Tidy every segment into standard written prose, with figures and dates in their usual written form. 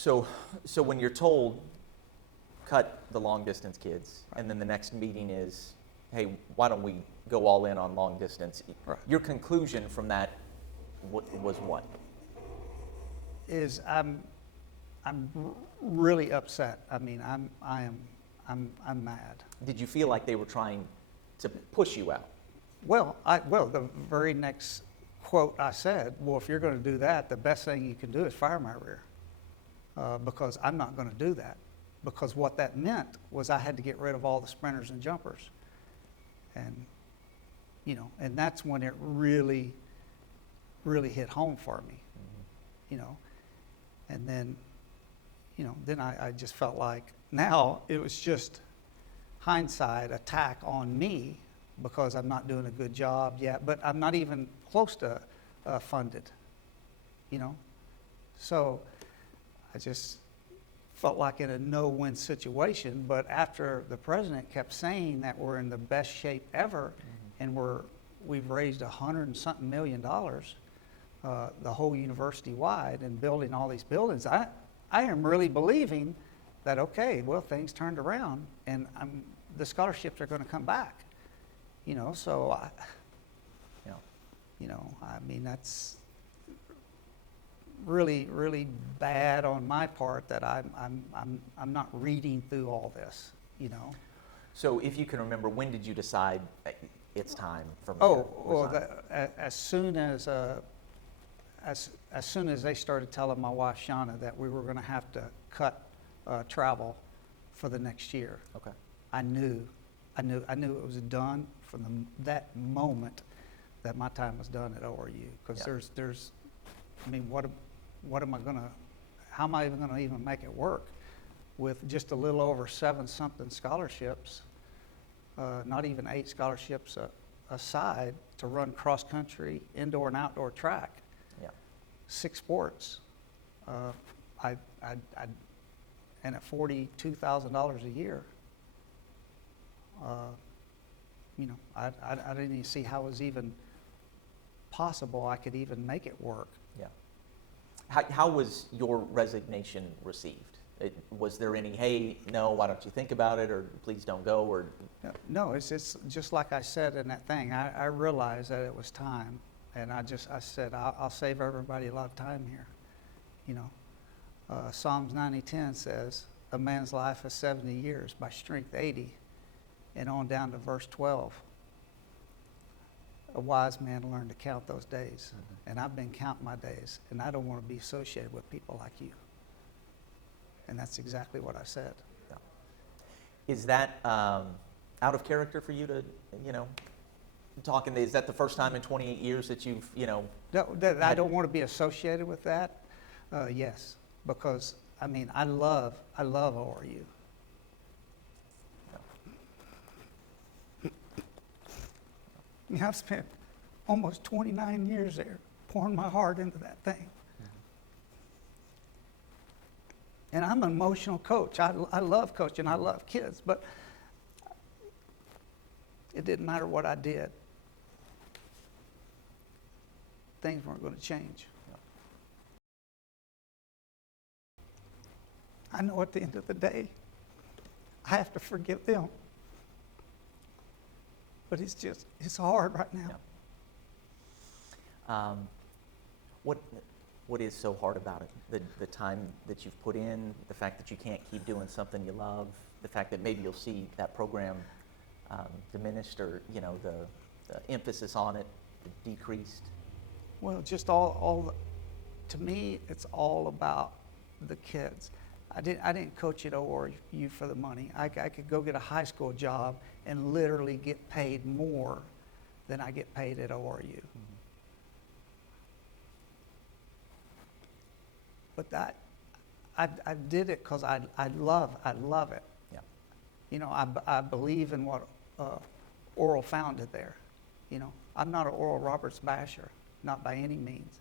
So, so when you're told, cut the long distance kids, and then the next meeting is, hey, why don't we go all in on long distance? Right. Your conclusion from that was what? Is really upset. I mean, I'm mad. Did you feel like they were trying to push you out? Well, the very next quote I said, well, if you're going to do that, the best thing you can do is fire my rear, because I'm not going to do that. Because what that meant was I had to get rid of all the sprinters and jumpers, and and that's when it really hit home for me, and then, then I just felt like now it was just hindsight attack on me because I'm not doing a good job yet, but I'm not even close to funded, So I just felt like in a no-win situation. But after the president kept saying that we're in the best shape ever, and we've raised $100 and something million, the whole university wide, and building all these buildings, I am really believing that, okay, well, things turned around and the scholarships are going to come back. So I mean, that's really bad on my part that I'm not reading through all this. So if you can remember, when did you decide it's time for me Oh, to resign? well, as soon as they started telling my wife Shauna that we were going to have to cut travel for the next year, Okay. I knew it was done from that moment that my time was done at ORU. Because there's, I mean, what am I gonna? How am I even gonna even make it work with just a little over 7-something scholarships, not even 8 scholarships aside to run cross country, indoor and outdoor track, Yeah. 6 sports. And at $42,000 a year. I didn't even see how it was even possible I could even make it work. Yeah. How was your resignation received? Was there any, hey, no, why don't you think about it, or please don't go, or? No, it's just like I said in that thing. I realized that it was time, and I said I'll save everybody a lot of time here. Psalms 90:10 says, "A man's life is 70 years, by strength 80," and on down to verse 12. A wise man learned to count those days, and I've been counting my days, and I don't want to be associated with people like you. And that's exactly what I said. Yeah. Is that out of character for you to, talking? Is that the first time in 28 years that you've, No, that I don't want to be associated with that. Yes, because I mean I love ORU. I've spent almost 29 years there, pouring my heart into that thing. And I'm an emotional coach. I love coaching. I love kids, but it didn't matter what I did. Things weren't going to change. I know at the end of the day, I have to forgive them. But it's hard right now. Yeah. What is so hard about it? The time that you've put in, the fact that you can't keep doing something you love, the fact that maybe you'll see that program diminished, or the emphasis on it decreased. Well, just to me, it's all about the kids. I didn't coach at ORU for the money. I could go get a high school job and literally get paid more than I get paid at ORU. Mm-hmm. But I did it because I love it. Yeah. I believe in what Oral founded there. I'm not an Oral Roberts basher, not by any means.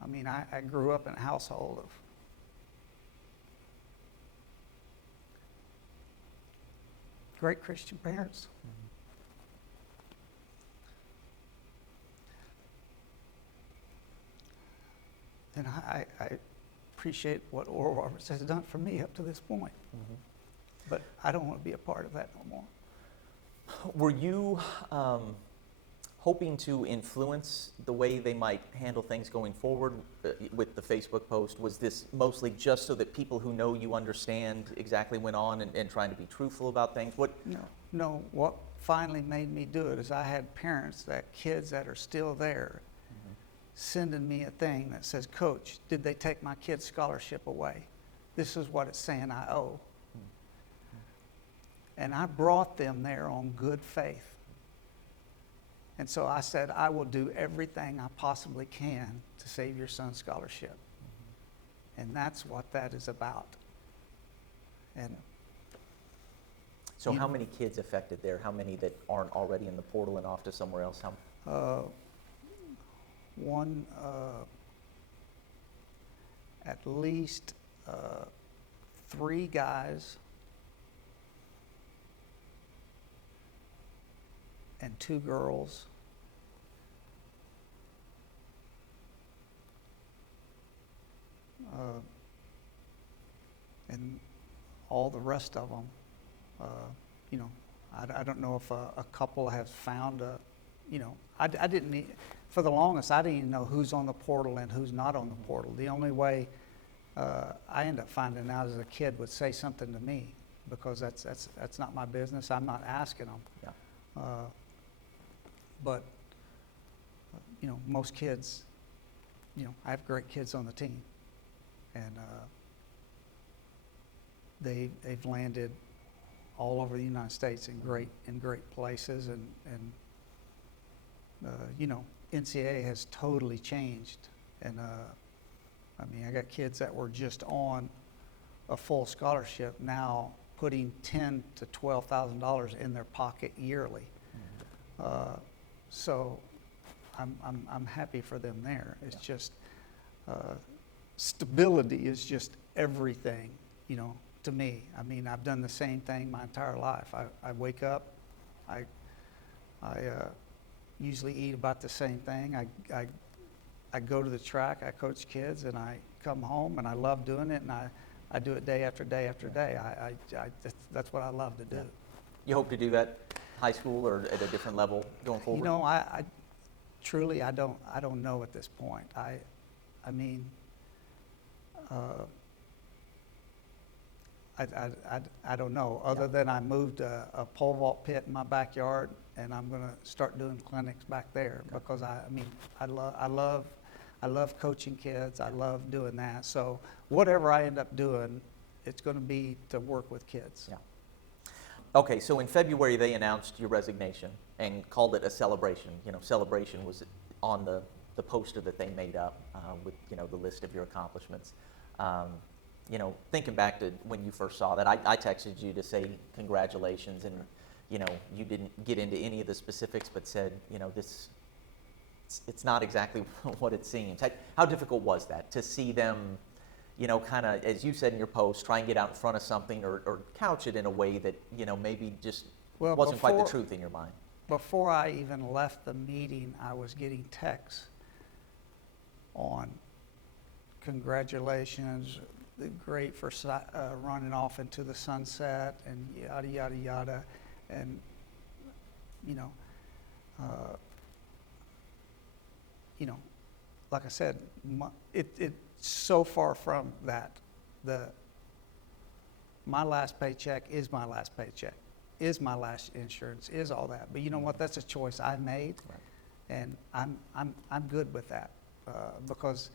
I mean, I grew up in a household of great Christian parents. And I appreciate what Oral Roberts has done for me up to this point. Mhm. But I don't want to be a part of that no more. Were you hoping to influence the way they might handle things going forward with the Facebook post? Was this mostly just so that people who know you understand exactly what went on and trying to be truthful about things? No, what finally made me do it is I had parents, kids that are still there, Mhm. sending me a thing that says, Coach, did they take my kid's scholarship away? This is what it's saying I owe. And I brought them there on good faith. And so I said, I will do everything I possibly can to save your son's scholarship. And that's what that is about. And So you how know- many kids affected there? How many that aren't already in the portal and off to somewhere else? One, at least 3 guys and 2 girls. And all the rest of them, I don't know if a couple has found I didn't need, for the longest, I didn't even know who's on the portal and who's not on the portal. The only way I ended up finding out as a kid would say something to me, because that's not my business. I'm not asking them. Yeah. But most kids, I have great kids on the team, and they've landed all over the United States in great places, and NCAA has totally changed, and I got kids that were just on a full scholarship now putting $10,000 to $12,000 in their pocket yearly. So I'm happy for them there. It's just stability is just everything, to me. I've done the same thing my entire life. I wake up, I usually eat about the same thing. I go to the track, I coach kids, and I come home, and I love doing it, and I do it day after day after day. That's what I love to do. Yeah. You hope to do that high school or at a different level going forward? I truly, I don't know at this point. I don't know, other than I moved a pole vault pit in my backyard, and I'm going to start doing clinics back there, because I love coaching kids. I love doing that. So whatever I end up doing, it's going to be to work with kids. Yeah. Okay, so in February they announced your resignation and called it a celebration. Celebration was on the poster that they made up with the list of your accomplishments. Thinking back to when you first saw that, I texted you to say congratulations, and you didn't get into any of the specifics, but said it's not exactly what it seems. How difficult was that to see them, kind of, as you said in your post, try and get out in front of something or couch it in a way that maybe just wasn't quite the truth in your mind? Before I even left the meeting, I was getting texts on congratulations, great for running off into the sunset, and yada, yada, yada. And, like I said, it's so far from that. My last paycheck is my last paycheck, is my last insurance, is all that. But you know what? That's a choice I made, Right. and I'm good with that, because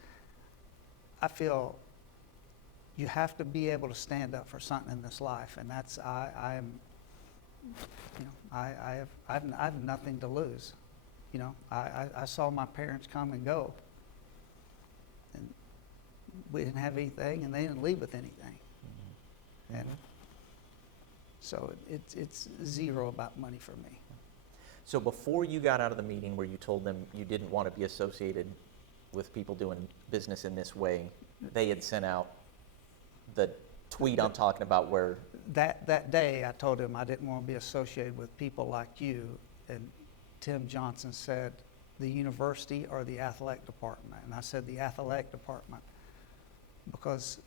I feel you have to be able to stand up for something in this life, and that's I have nothing to lose. I saw my parents come and go, and we didn't have anything, and they didn't leave with anything. And so it's zero about money for me. So before you got out of the meeting where you told them you didn't want to be associated with people doing business in this way, they had sent out the tweet I'm talking about where... That day I told him I didn't want to be associated with people like you, and Tim Johnson said, the university or the athletic department? And I said the athletic department because,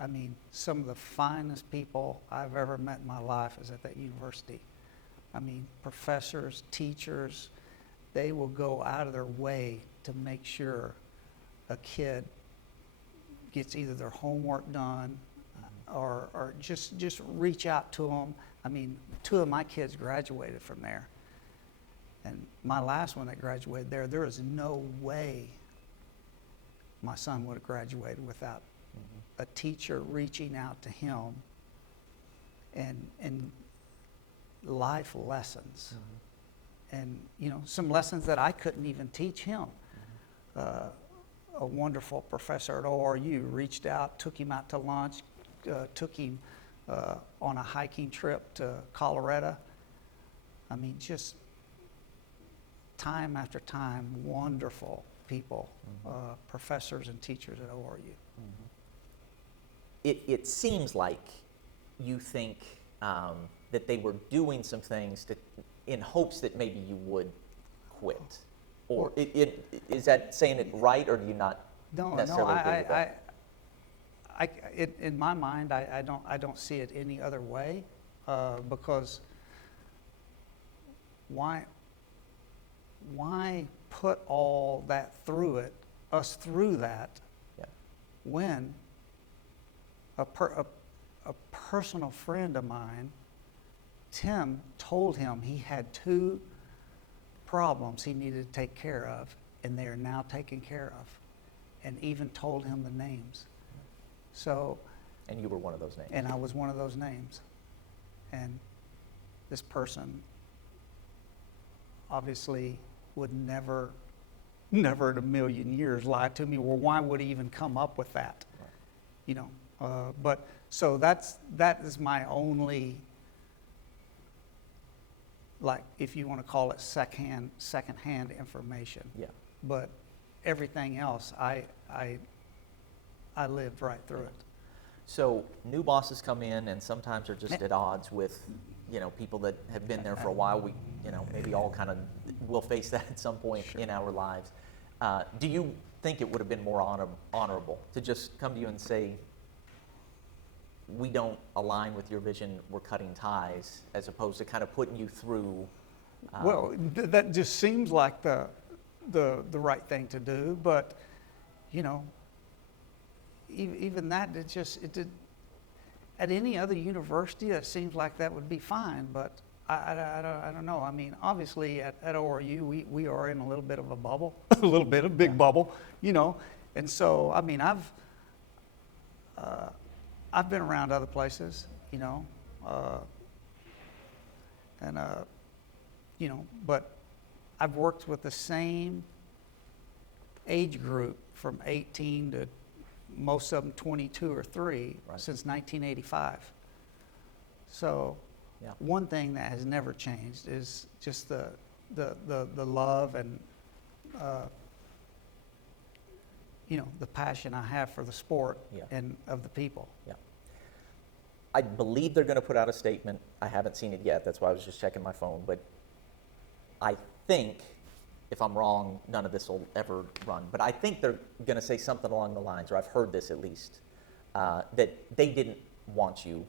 I mean, some of the finest people I've ever met in my life is at that university. I mean, professors, teachers, they will go out of their way to make sure a kid gets either their homework done or just reach out to them. I mean, 2 of my kids graduated from there. And my last one that graduated there is no way my son would have graduated without a teacher reaching out to him and life lessons. And, you know, some lessons that I couldn't even teach him. A wonderful professor at ORU reached out, took him out to lunch, took him on a hiking trip to Colorado. I mean, just time after time, wonderful people, professors and teachers at ORU. It seems like you think that they were doing some things in hopes that maybe you would quit. Or is that saying it right, or do you not necessarily agree with that? In my mind, I don't see it any other way, because why put all that us through that, when a personal friend of mine, Tim, told him he had 2 problems he needed to take care of, and they are now taken care of, and even told him the names. So, and you were one of those names. and I was one of those names. And this person obviously would never in a million years lie to me. Well, why would he even come up with that? Right. You know, but so that is my only, like, if you want to call it secondhand information. Yeah. But everything else, I lived right through it. So new bosses come in and sometimes are just at odds with, you know, people that have been there for a while. We, you know, maybe all kind of will face that at some point in our lives. Do you think it would have been more honorable to just come to you and say, we don't align with your vision, we're cutting ties, as opposed to kind of putting you through? Well, that just seems like the right thing to do, but, you know, even that, it did. At any other university, it seems like that would be fine, but I don't know. I mean, obviously at ORU, we are in a little bit of a bubble, a little bit of big bubble, you know, and so, I mean, I've been around other places, you know, you know, but I've worked with the same age group from 18 to most of them 22 or 3 since 1985. So one thing that has never changed is just the love and you know, the passion I have for the sport and of the people. Yeah. I believe they're going to put out a statement. I haven't seen it yet. That's why I was just checking my phone. But I think, if I'm wrong, none of this will ever run. But I think they're going to say something along the lines, or I've heard this at least, that they didn't want you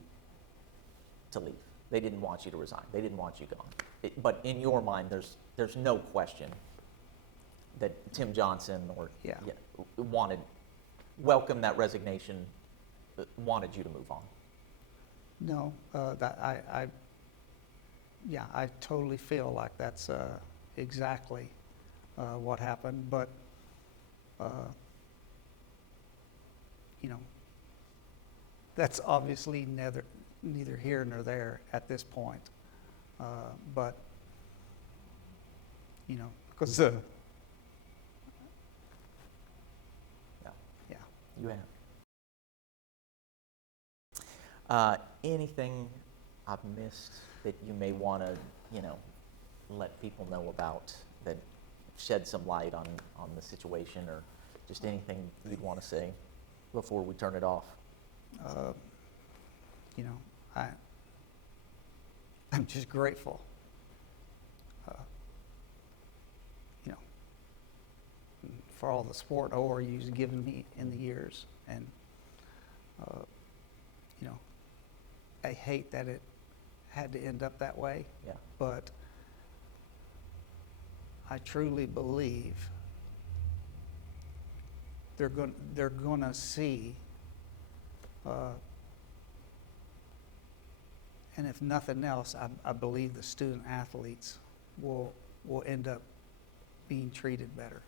to leave. They didn't want you to resign. They didn't want you gone. But in your mind, there's no question that Tim Johnson welcomed that resignation, wanted you to move on. No, that I totally feel like that's exactly what happened, but you know, that's obviously neither here nor there at this point. But you know, because you have. Anything I've missed that you may want to, you know, let people know about that shed some light on the situation, or just anything you'd want to say before we turn it off? You know, I'm just grateful. You know, for all the sport ORU's given me in the years. And, you know, I hate that it had to end up that way, Yeah. but I truly believe they're going to see, and if nothing else, I believe the student athletes will end up being treated better.